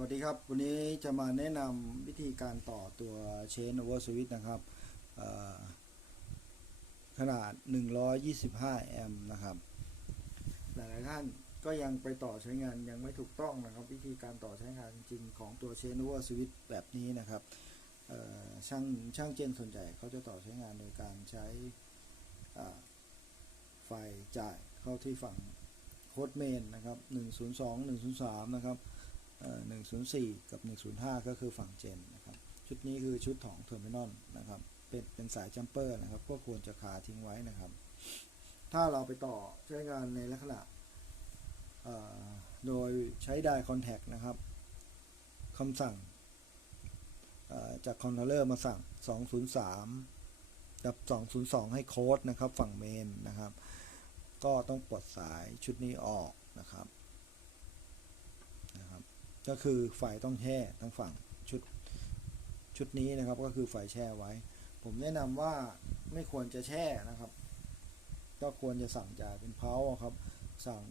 วัสดีครับ วันนี้จะมาแนะนำวิธีการต่อตัว Chain Over Switch นะครับขนาด 125 แอมป์นะครับ หลายๆท่านก็ยังไปต่อใช้งานยังไม่ถูกต้องนะครับ วิธีการต่อใช้งานจริงของตัว Chain Over Switch แบบนี้นะครับช่างช่างเจนส่วนใหญ่เขาจะต่อใช้งานโดยการใช้ไฟจ่ายเข้าที่ฝั่งโค้ดเมนนะครับ 102 103 นะครับ หนึ่งศูนย์สี่กับหนึ่งศูนย์ห้าก็คือฝั่งเจนนะครับชุดนี้คือชุดของเทอร์มินอลนะครับเป็นเป็นสายจัมเปอร์นะครับ ก็ควรจะคาทิ้งไว้นะครับ ถ้าเราไปต่อใช้งานในลักษณะโดยใช้ได้คอนแทคนะครับคำสั่งจากคอนโทรลเลอร์มาสั่ง 203 กับ 202 ให้โค้ดนะครับ ฝั่งเมนนะครับ ก็ต้องปลดสายชุดนี้ออกนะครับ ก็คือไฟต้องแช่ทั้งฝั่งชุดชุดนี้นะครับ ก็คือไฟแช่ไว้ ผมแนะนำว่าไม่ควรจะแช่นะครับ ก็ควรจะสั่งจ่ายเป็นเพาครับ สั่ง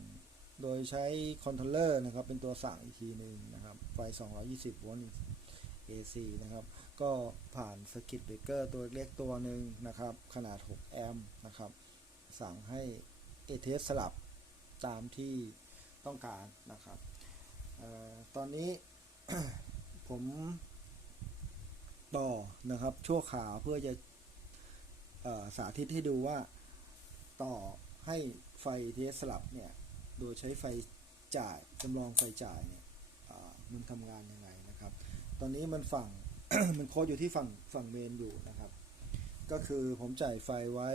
โดยใช้คอนโทรลเลอร์นะครับ เป็นตัวสั่งอีกทีหนึ่งนะครับ ไฟ 220 โวลต์ AC นะครับ ก็ผ่านสกิตเบรกเกอร์ตัวเล็กตัวหนึ่งนะครับ ขนาด 6 แอมป์นะครับ สั่งให้เอเทสสลับตามที่ต้องการนะครับ ตอนนี้ผมต่อนะครับ ชั่วขาวเพื่อจะออสาธิตให้ดูว่าต่อให้ไฟเทสสลับเนี่ย โดยใช้ไฟจ่ายจำลองไฟจ่ายเนี่ยมันทำงานยังไงนะครับ ตอนนี้มันฝั่ง มันโคดอยู่ที่ฝั่งฝั่งเมนอยู่นะครับ ก็คือผมจ่ายไฟไว้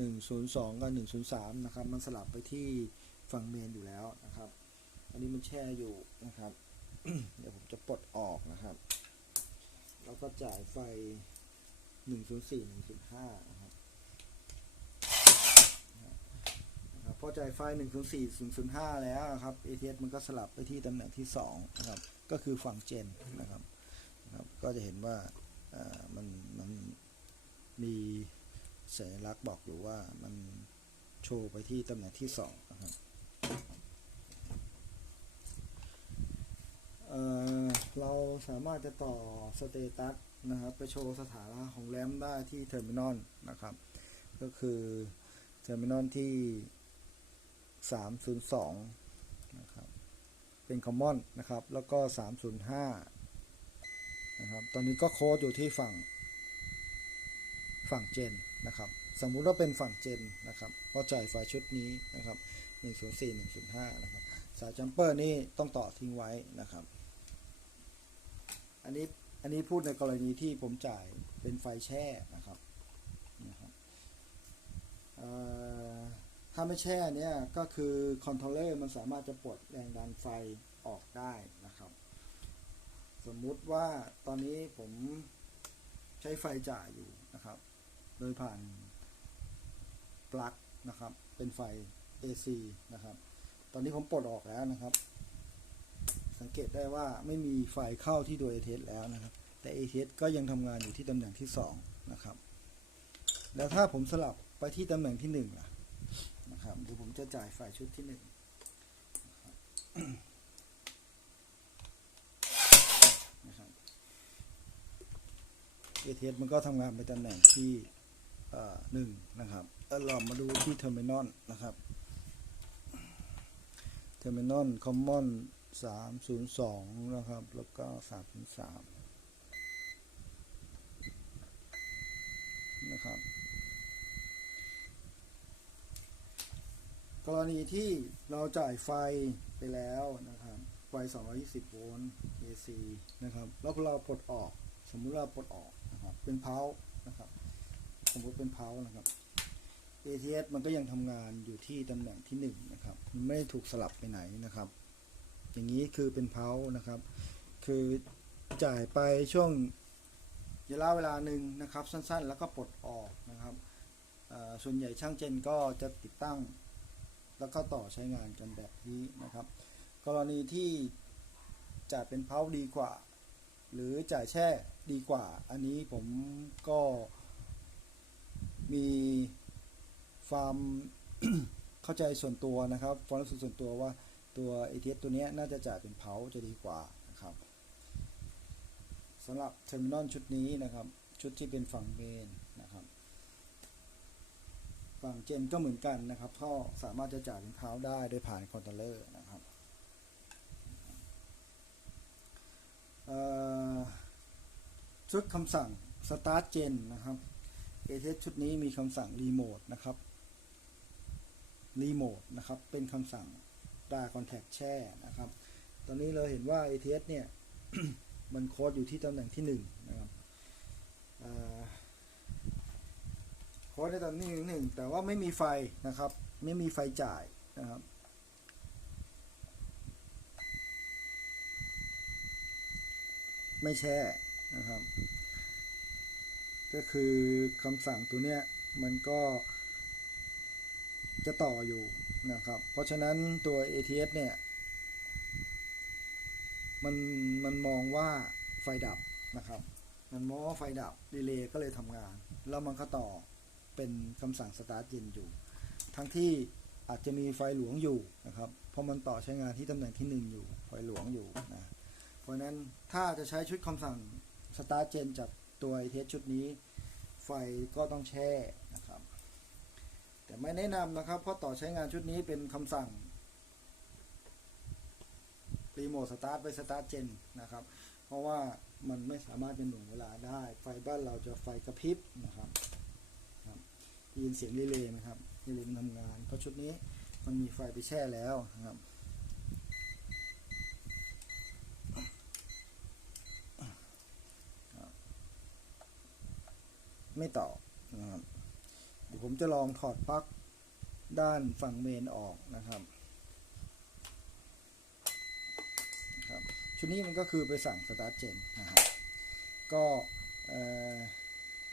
102 กับ 103 นะครับ มันสลับไปที่ฝั่งเมนอยู่แล้วนะครับ อันนี้มันแช่อยู่นะครับ เดี๋ยวผมจะปลดออกนะครับ แล้วก็จ่ายไฟ 104 105 นะครับนะครับพอจ่ายไฟ 104 105 แล้วนะครับ ATS มันก็สลับไปที่ตำแหน่งที่ 2 นะครับ ก็คือฝั่งเจนนะครับนะครับ ก็จะเห็นว่าอ่อมันมันมีสัญลักษณ์บอกอยู่ว่ามันโชว์ไปที่ตำแหน่งที่2นะครับ เเราสามารถจะต่อสเตตัสนะครับไปโชว์สถานะของแรมได้ที่เทอร์มินอลนะครับ ก็คือเทอร์มินอลที่ 302 นะครับ เป็นคอมมอนนะครับ แล้วก็ 305 นะครับ ตอนนี้ก็โค้ดอยู่ที่ฝั่งฝั่งเจนนะครับ สมมุติว่าเป็นฝั่งเจนนะครับ ก็จ่ายไฟชุดนี้นะครับ 104 105 นะครับ สายจัมเปอร์นี่ต้องต่อทิ้งไว้นะครับ อันนี้อันนี้พูดในกรณีที่ผมจ่ายเป็นไฟแช่นะครับนะครับถ้าไม่แช่เนี่ยก็คือคอนโทรลเลอร์มันสามารถจะปลดแรงดันไฟออกได้นะครับ สมมุติว่าตอนนี้ผมใช้ไฟจ่ายอยู่นะครับ โดยผ่านปลั๊กนะครับ เป็นไฟ AC นะครับ ตอนนี้ผมปลดออกแล้วนะครับ สังเกตได้ว่าไม่มีไฟเข้าที่ตัว ATS แล้วนะครับ แต่ ATS ก็ยังทำงานอยู่ที่ตำแหน่งที่ 2 นะครับ แล้วถ้าผมสลับไปที่ตำแหน่งที่1ล่ะนะครับเดี๋ยวผมจะจ่ายไฟชุดที่1นะครับนะครับ ATS มันก็ทำงานไปตำแหน่งที่หนึ่งนะครับแล้วเรามาดูที่เทอร์มินอลนะครับ เทอร์มินอลคอมมอน สามศูนย์สองนะครับ แล้วก็สามศูนย์สามนะครับ กรณีที่เราจ่ายไฟไปแล้วนะครับ ไฟ 220 โวลต์ AC นะครับ แล้วเราปลดออก สมมุติเราปลดออกนะครับ เป็นเพานะครับ สมมติเป็นเพานะครับ ATS มันก็ยังทำงานอยู่ที่ตำแหน่งที่หนึ่งนะครับ ไม่ถูกสลับไปไหนนะครับ อย่างนี้คือเป็นเพานะครับ คือจ่ายไปช่วงระยะเวลาหนึ่งนะครับ สั้นๆ แล้วก็ปลดออกนะครับส่วนใหญ่ช่างเจนก็จะติดตั้ง แล้วก็ต่อใช้งานกันแบบนี้นะครับ กรณีที่จ่ายเป็นเพาดีกว่า หรือจ่ายแช่ดีกว่า อันนี้ผมก็มีความเข้าใจส่วนตัวนะครับความรู้สึกส่วนตัวว่า ตัว ATS ตัวนี้น่าจะจ่ายเป็นเพาจะดีกว่านะครับสำหรับเทอร์มินอลชุดนี้นะครับ ชุดที่เป็นฝั่งเมนนะครับฝั่งเจนก็เหมือนกันนะครับท่อสามารถจะจ่ายเป็นเท้าได้โดยผ่านคอนโทรลเลอร์นะครับชุดคำสั่ง Start Gen นะครับ ATS ชุดนี้มีคำสั่งรีโมทนะครับรีโมทนะครับ เป็นคำสั่ง ดาคอนแทคแช่นะครับ ตอนนี้เราเห็นว่า ATS เนี่ย มันโค้ดอยู่ที่ตำแหน่งที่หนึ่งนะครับโค้ดในตำแหน่งที่หนึ่งแต่ว่าไม่มีไฟนะครับ ไม่มีไฟจ่ายนะครับไม่แช่นะครับ ก็คือคำสั่งตัวเนี้ยมันก็จะต่ออยู่ นะครับ เพราะฉะนั้นตัว ATS เนี่ยมันมันมองว่าไฟดับนะครับ มันมองว่าไฟดับดีเลย์ก็เลยทำงาน แล้วมันก็ต่อเป็นคำสั่งสตาร์ทเย็นอยู่ ทั้งที่อาจจะมีไฟหลวงอยู่นะครับ เพราะมันต่อใช้งานที่ตำแหน่งที่หนึ่งอยู่ ไฟหลวงอยู่นะ เพราะนั้นถ้าจะใช้ชุดคำสั่งสตาร์ทเจนจากตัว ATS ชุดนี้ ไฟก็ต้องแช่ แต่ไม่แนะนำนะครับ เพราะต่อใช้งานชุดนี้เป็นคำสั่งรีโมทสตาร์ทไปสตาร์ทเจนนะครับ เพราะว่ามันไม่สามารถเป็นหน่วงเวลาได้ ไฟบ้านเราจะไฟกระพริบนะครับครับยินเสียงรีเลย์ไหมครับรีเลย์มันทำงาน เพราะชุดนี้มันมีไฟไปแช่แล้วนะครับไม่ต่อนะครับ ดี๋ยวผมจะลองถอดปลั๊กด้านฝั่งเมนออกนะครับครับ ชุดนี้มันก็คือไปสั่งสตาร์ทเจนนะครับก็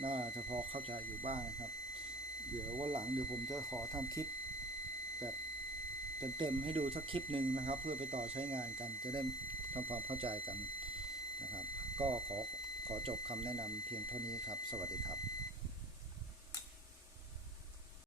น่าจะพอเข้าใจอยู่บ้างนะครับ เดี๋ยววันหลังเดี๋ยวผมจะขอทำคลิปแบบเต็มๆให้ดูสักคลิปหนึ่งนะครับ เพื่อไปต่อใช้งานกันจะได้ทำความเข้าใจกันนะครับ ก็ขอขอจบคำแนะนำเพียงเท่านี้ครับ สวัสดีครับ